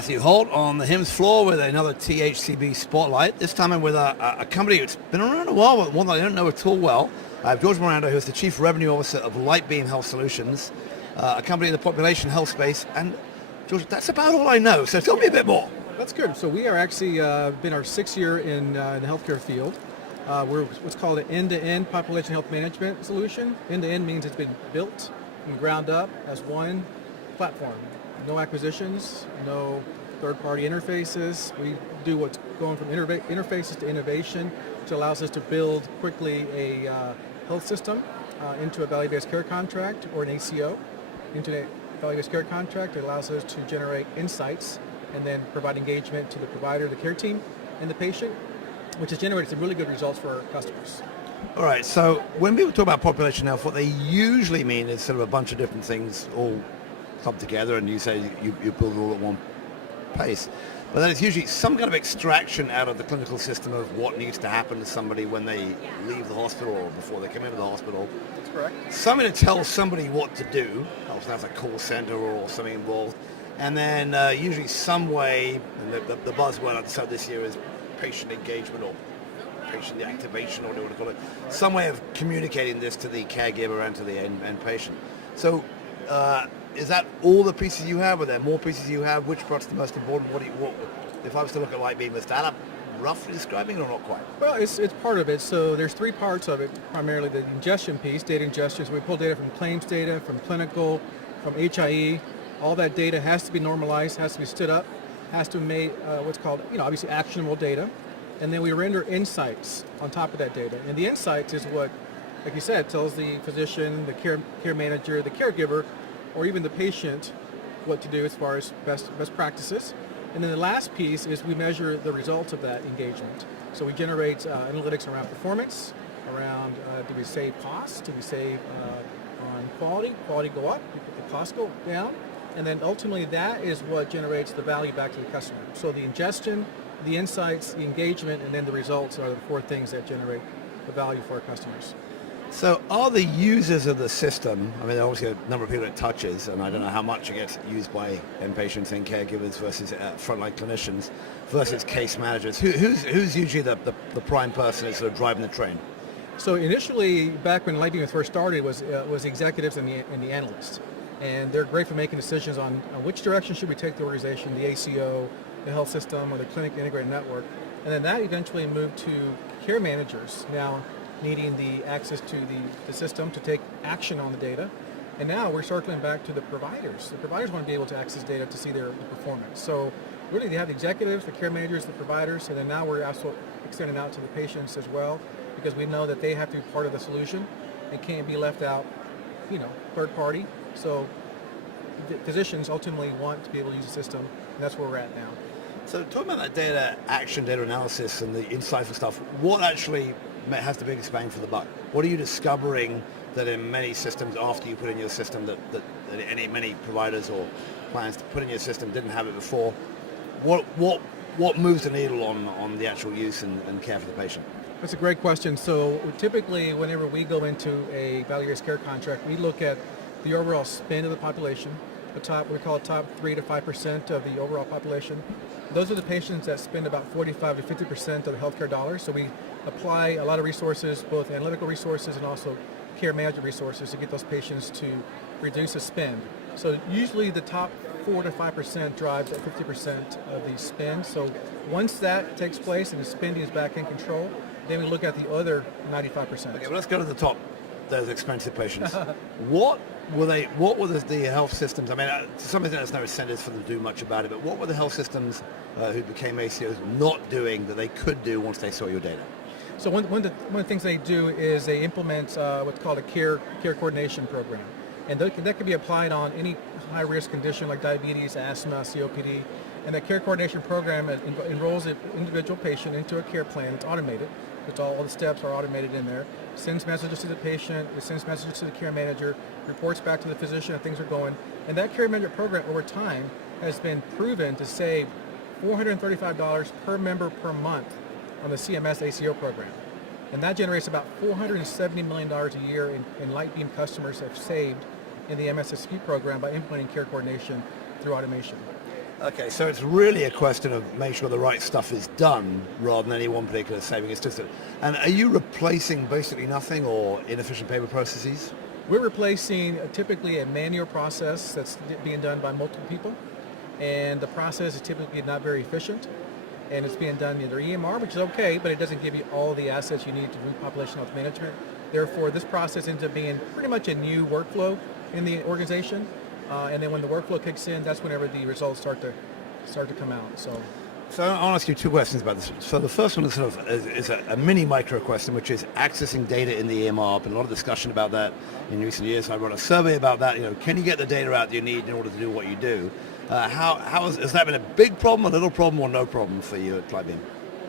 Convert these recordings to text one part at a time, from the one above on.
Matthew Holt on the HIMSS floor with another THCB spotlight. This time I'm with a company that's been around a while, but one that I don't know at all well. I have Jorge Miranda, who's the Chief Revenue Officer of Lightbeam Health Solutions, a company in the population health space. And George, that's about all I know, so tell me a bit more. That's good. So we are actually been our 6th year in the healthcare field. We're what's called an end-to-end population health management solution. End-to-end means it's been built from the ground up as one platform. No acquisitions, no third-party interfaces. We do what's going from interfaces to innovation, which allows us to build quickly a health system into a value-based care contract or an ACO. Into a value-based care contract, it allows us to generate insights and then provide engagement to the provider, the care team, and the patient, which has generated some really good results for our customers. All right, so when people talk about population health, what they usually mean is sort of a bunch of different things all come together, and you say you build it all at one pace. But then it's usually some kind of extraction out of the clinical system of what needs to happen to somebody when they leave the hospital or before they come into the hospital. That's correct. Something to tell somebody what to do. Often that's a call center or something involved. And then usually some way, and the buzzword I've decided this year is patient engagement or patient activation, or what do you want to call it. Some way of communicating this to the caregiver and to the end patient. So is that all the pieces you have? Are there more pieces you have? Which part's the most important? What if I was to look at Lightbeam, is that roughly describing it or not quite? Well, it's part of it. So there's 3 parts of it, primarily the ingestion piece, data ingestion. So we pull data from claims data, from clinical, from HIE. All that data has to be normalized, has to be stood up, has to be made what's called, obviously actionable data. And then we render insights on top of that data. And the insights is what, like you said, tells the physician, the care manager, the caregiver, or even the patient what to do as far as best practices. And then the last piece is we measure the results of that engagement. So we generate analytics around performance, around do we save costs, do we save on quality go up, we put the cost go down, and then ultimately that is what generates the value back to the customer. So the ingestion, the insights, the engagement, and then the results are the 4 things that generate the value for our customers. So are the users of the system, I mean, obviously a number of people it touches, and I don't know how much it gets used by inpatients and caregivers versus frontline clinicians versus case managers. Who's usually the prime person that's sort of driving the train? So initially, back when Lightbeam first started, was the executives and the analysts. And they're great for making decisions on which direction should we take the organization, the ACO, the health system, or the clinic integrated network. And then that eventually moved to care managers, now needing the access to the system to take action on the data. And now we're circling back to the providers. The providers want to be able to access data to see their performance. So really they have the executives, the care managers, the providers, and then now we're also extending out to the patients as well, because we know that they have to be part of the solution and can't be left out, third party. So the physicians ultimately want to be able to use the system, and that's where we're at now. So talking about that data action, data analysis, and the insightful stuff, what actually has the biggest bang for the buck? What are you discovering that in many systems after you put in your system that many providers or plans to put in your system didn't have it before? What moves the needle on the actual use and care for the patient? That's a great question. So typically whenever we go into a value-based care contract, we look at the overall spend of the population, we call it top 3 to 5% of the overall population. Those are the patients that spend about 45 to 50% of the healthcare dollars. So we apply a lot of resources, both analytical resources and also care management resources, to get those patients to reduce the spend. So usually the top 4 to 5% drives 50% of the spend. So once that takes place and the spending is back in control, then we look at the other 95%. Okay, well, let's go to the top, those expensive patients. What were the health systems? I mean, to some extent there's no incentives for them to do much about it, but what were the health systems who became ACOs not doing that they could do once they saw your data? So one of the things they do is they implement what's called a care coordination program. And that can be applied on any high-risk condition like diabetes, asthma, COPD. And that care coordination program enrolls an individual patient into a care plan. It's automated. All the steps are automated in there. Sends messages to the patient, it sends messages to the care manager, reports back to the physician how things are going. And that care management program over time has been proven to save $435 per member per month on the CMS ACO program. And that generates about $470 million a year in Lightbeam customers have saved in the MSSP program by implementing care coordination through automation. Okay, so it's really a question of making sure the right stuff is done rather than any one particular saving. It's just and are you replacing basically nothing or inefficient paper processes? We're replacing typically a manual process that's being done by multiple people, and the process is typically not very efficient, and it's being done either EMR, which is okay, but it doesn't give you all the assets you need to do population health management. Therefore, this process ends up being pretty much a new workflow in the organization, and then when the workflow kicks in, that's whenever the results start to come out. So I'll ask you two questions about this. So the first one is is a mini micro question, which is accessing data in the EMR. Been a lot of discussion about that in recent years. I wrote a survey about that. Can you get the data out that you need in order to do what you do? Has that been a big problem, a little problem, or no problem for you at Lightbeam?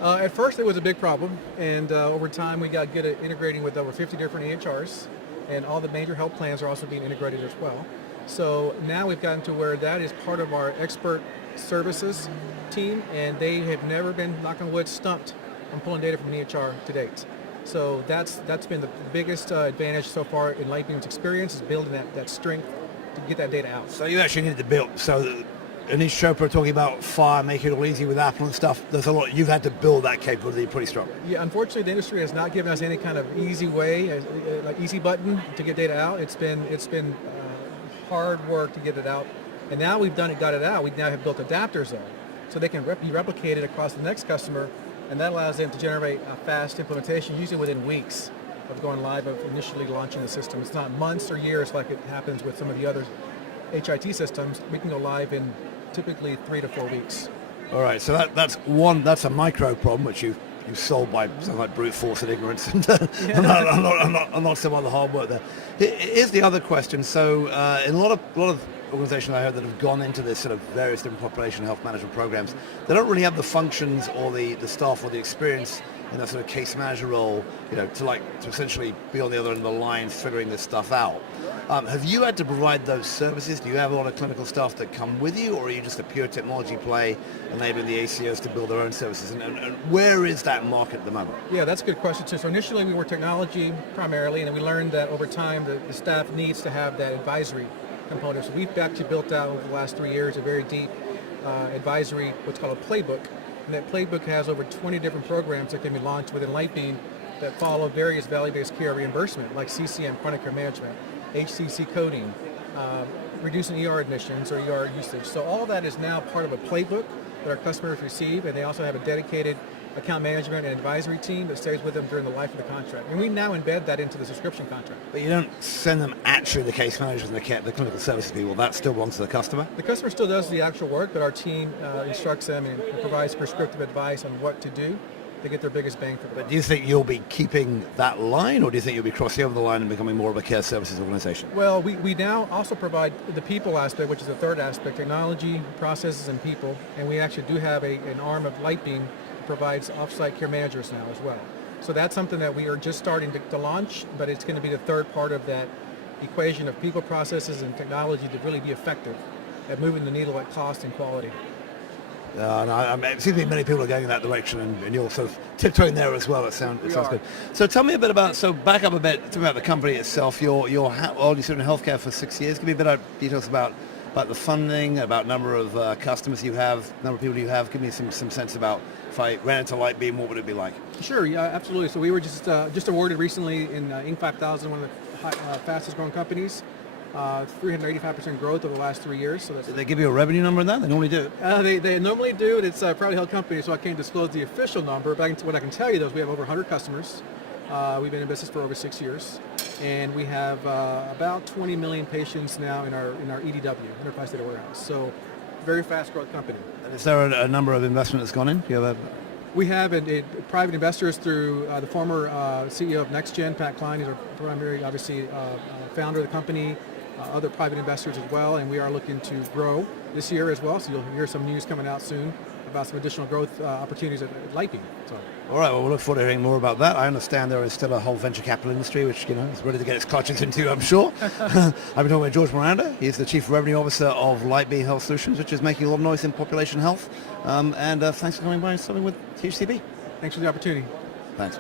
At first, it was a big problem, and over time, we got good at integrating with over 50 different EHRs, and all the major health plans are also being integrated as well. So now we've gotten to where that is part of our expert services team, and they have never been, knock on wood, stumped on pulling data from an EHR to date. So that's been the biggest advantage so far in Lightbeam's experience, is building that strength to get that data out. So you actually need to build, so Anish Chopra talking about Fire, make it all easy with Apple and stuff, there's a lot, you've had to build that capability pretty strong. Yeah, unfortunately the industry has not given us any kind of easy way, like easy button to get data out. It's been hard work to get it out. And now we've got it out, we now have built adapters though, so they can be replicated across the next customer, and that allows them to generate a fast implementation, usually within weeks of going live, of initially launching the system. It's not months or years like it happens with some of the other HIT systems. We can go live in typically 3 to 4 weeks. All right, so that's a micro problem which you solved by something like brute force and ignorance and not some other hard work there. Here's the other question. So in a lot of organizations I heard that have gone into this sort of various different population health management programs, they don't really have the functions or the staff or the experience in that sort of case manager role, to essentially be on the other end of the line figuring this stuff out. Have you had to provide those services? Do you have a lot of clinical staff that come with you, or are you just a pure technology play enabling the ACOs to build their own services? And where is that market at the moment? Yeah, that's a good question too. So initially we were technology primarily, and then we learned that over time the staff needs to have that advisory component. So we've actually built out over the last 3 years a very deep advisory, what's called a playbook. And that playbook has over 20 different programs that can be launched within Lightbeam that follow various value-based care reimbursement, like CCM, chronic care management, HCC coding, reducing ER admissions or ER usage. So all that is now part of a playbook that our customers receive, and they also have a dedicated account management and advisory team that stays with them during the life of the contract. And we now embed that into the subscription contract. But you don't send them actually the case managers and the clinical services people. That still belongs to the customer? The customer still does the actual work, but our team instructs them and provides prescriptive advice on what to do to get their biggest bang for the buck. But do you think you'll be keeping that line, or do you think you'll be crossing over the line and becoming more of a care services organization? Well, we now also provide the people aspect, which is the third aspect, technology, processes, and people. And we actually do have an arm of Lightbeam that provides off-site care managers now as well. So that's something that we are just starting to launch, but it's going to be the third part of that equation of people, processes, and technology to really be effective at moving the needle at cost and quality. It seems to me many people are going in that direction, and you're sort of tiptoeing there as well. It sounds good. So tell me a bit about, back up a bit, talk about the company itself. You've been in healthcare for 6 years. Give me a bit of details about the funding, about number of customers you have, number of people you have. Give me some sense about, if I ran into Lightbeam, what would it be like? Sure, yeah, absolutely. So we were just awarded recently in Inc. 5000, one of the fastest growing companies. 385% growth over the last 3 years. So Did they give you a revenue number in that? They normally do. They normally do. It's a privately held company, so I can't disclose the official number. But what I can tell you, though, is we have over 100 customers. We've been in business for over 6 years, and we have about 20 million patients now in our EDW, Enterprise Data Warehouse. So, very fast growth company. And is there a number of investment that's gone in? Do you have We have private investors through the former CEO of NextGen, Pat Klein. He's our primary, obviously, founder of the company. Other private investors as well, and we are looking to grow this year as well, so you'll hear some news coming out soon about some additional growth opportunities at Lightbeam. So. All right, well, we'll look forward to hearing more about that. I understand there is still a whole venture capital industry which is ready to get its clutches into, I'm sure. I've been talking with Jorge Miranda. He's the Chief Revenue Officer of Lightbeam Health Solutions, which is making a lot of noise in population health. And thanks for coming by and starting with THCB. Thanks for the opportunity. Thanks.